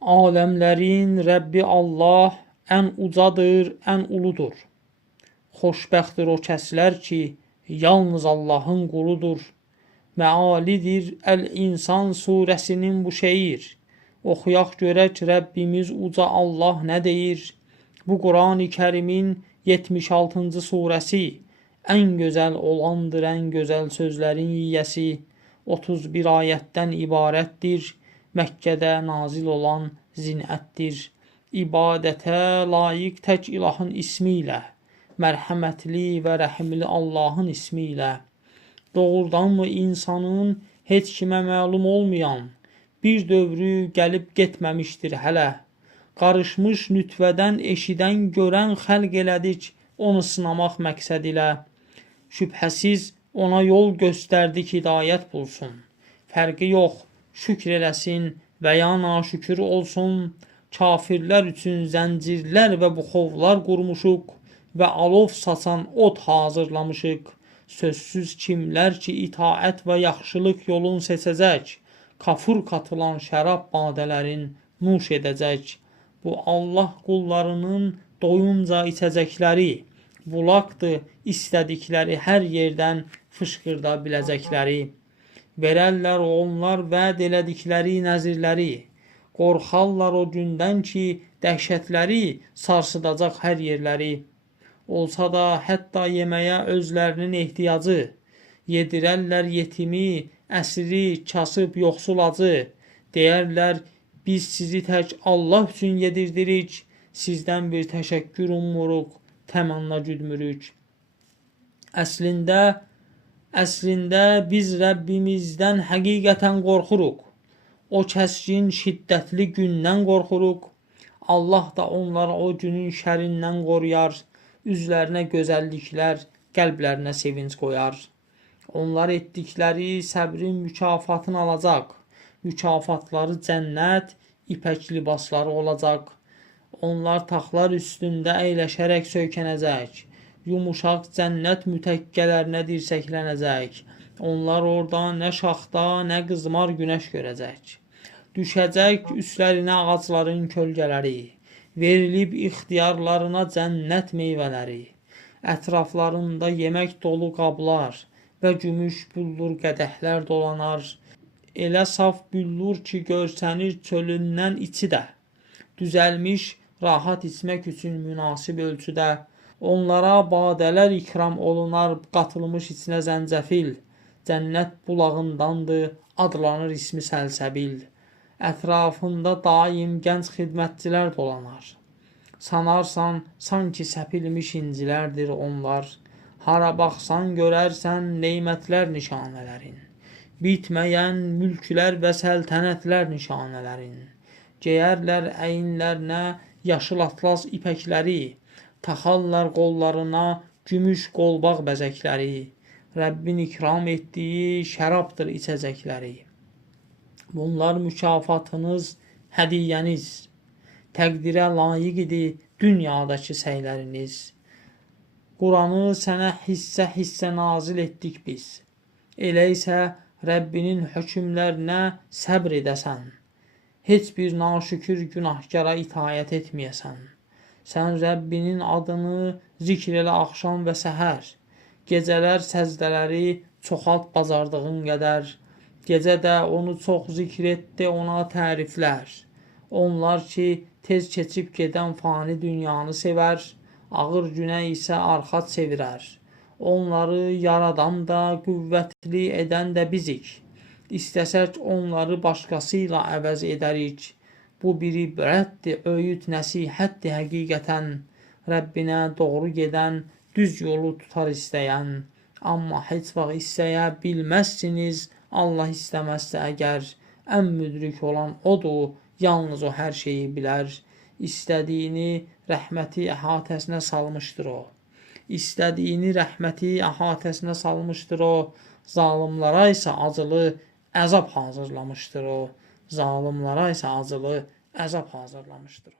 Aləmlərin Rəbbi Allah ən ucadır, ən uludur. Xoşbəxtdir o kəslər ki, yalnız Allahın quludur. Məalidir Əl-İnsan surəsinin bu şeir. Oxuyaq görək Rəbbimiz uca Allah nə deyir? Bu Qurani Kərimin 76-cı surəsi. Ən gözəl olandır, ən gözəl sözlərin yiyəsi. 31 ayətdən ibarətdir. Məkkədə nazil olan zinətdir. İbadətə layiq tək ilahın ismi ilə, mərhəmətli və rəhimli Allahın ismi ilə. Doğrudanmı insanın heç kimə məlum olmayan bir dövrü gəlib getməmişdir hələ. Qarışmış nütvədən eşidən görən xəlq elədik onu sınamaq məqsəd ilə. Şübhəsiz ona yol göstərdik hidayət bulsun. Fərqi yox, şükr eləsin və ya naşükür olsun. Kafirlər üçün zəncirlər və buxovlar qurmuşuq və alov saçan od hazırlamışıq. Sözsüz kimlər ki itaət və yaxşılıq yolun seçəcək, kafur katılan şərab badələrin nuş edəcək. Bu Allah qullarının doyunca içəcəkləri, bulaqdır istədikləri hər yerdən fışqırda biləcəkləri. Verərlər onlar vəd elədikləri nəzirləri, qorxarlar o gündən ki, dəhşətləri sarsıdacaq hər yerləri. Olsa da hətta yeməyə özlərinin ehtiyacı, yedirərlər yetimi, əsiri, kasıb, yoxsul acı. Deyərlər, biz sizi tək Allah üçün yedirdirik, sizdən bir təşəkkür ummuruq, təmanna güdmürük. Əslində biz Rəbbimizdən həqiqətən qorxuruq. O kəskin, şiddətli gündən qorxuruq. Allah da onları o günün şərindən qoruyar. Üzlərinə gözəlliklər, qəlblərinə sevinç qoyar. Onlar etdikləri səbrin mükafatını alacaq. Mükafatları cənnət, ipək libasları olacaq. Onlar taxtlar üstündə əyləşərək söykənəcək. Yumuşaq cənnət mütəkkələrinə dirsəklənəcək. Onlar orada nə şaxta, nə qızmar günəş görəcək. Düşəcək üstlərinə ağacların kölgələri. Verilib ixtiyarlarına cənnət meyvələri. Ətraflarında yemək dolu qablar və gümüş büllur qədəhlər dolanar. Elə saf büllur ki, görsənir çölündən içi də. Düzəlmiş rahat içmək üçün münasib ölçüdə. Onlara badələr ikram olunar, qatılmış içinə zəncəfil. Cənnət bulağındandır, adlanır ismi səlsəbil. Ətrafında daim gənc xidmətçilər dolanar. Sanarsan, sanki səpilmiş incilərdir onlar. Hara baxsan görərsən neymətlər nişanələrin. Bitməyən mülklər və səltənətlər nişanələrin. Geyərlər əyinlərinə yaşıl atlas ipəkləri. Taxarlar qollarına gümüş qolbaq bəzəkləri. Rəbbin ikram etdiyi şərabdır içəcəkləri. Bunlar mükafatınız, hədiyyəniz. Təqdirə layiq idi dünyadakı səyləriniz. Quranı sənə hissə-hissə nazil etdik biz. Elə isə Rəbbinin hökmlərinə səbr edəsən. Heç bir naşükür günahkara itayət etməyəsən. Sən Rəbbinin adını zikr elə axşam və səhər. Gecələr səzdələri çoxalt bacardığın qədər. Gecə də onu çox zikr etdi, ona təriflər. Onlar ki, tez keçib gedən fani dünyanı sevər, ağır günə isə arxa çevirər. Onları yaradan da, qüvvətli edən də bizik. İstəsək onları başqası ilə əvəz edərik. Bu bir ibrətdir, öyüd nəsihətdir həqiqətən. Rəbbinə doğru gedən, düz yolu tutar istəyən. Amma heç vaxt istəyə bilməzsiniz, Allah istəməzsə əgər. Ən müdrik olan odur, yalnız o hər şeyi bilər. İstədiyini rəhməti əhatəsinə salmışdır o. İstədiyini rəhməti əhatəsinə salmışdır o. Zalimlara isə acılı əzab hazırlamışdır o. Zalimlara isə acılı əzab hazırlamışdır.